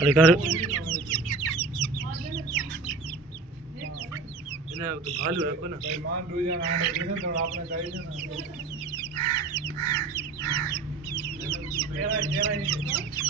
અધિકાર એને તો ભાલું રાખો ને ભાઈ માન દુજા ના આને ને તો આપણે કરી છે ને કેરાય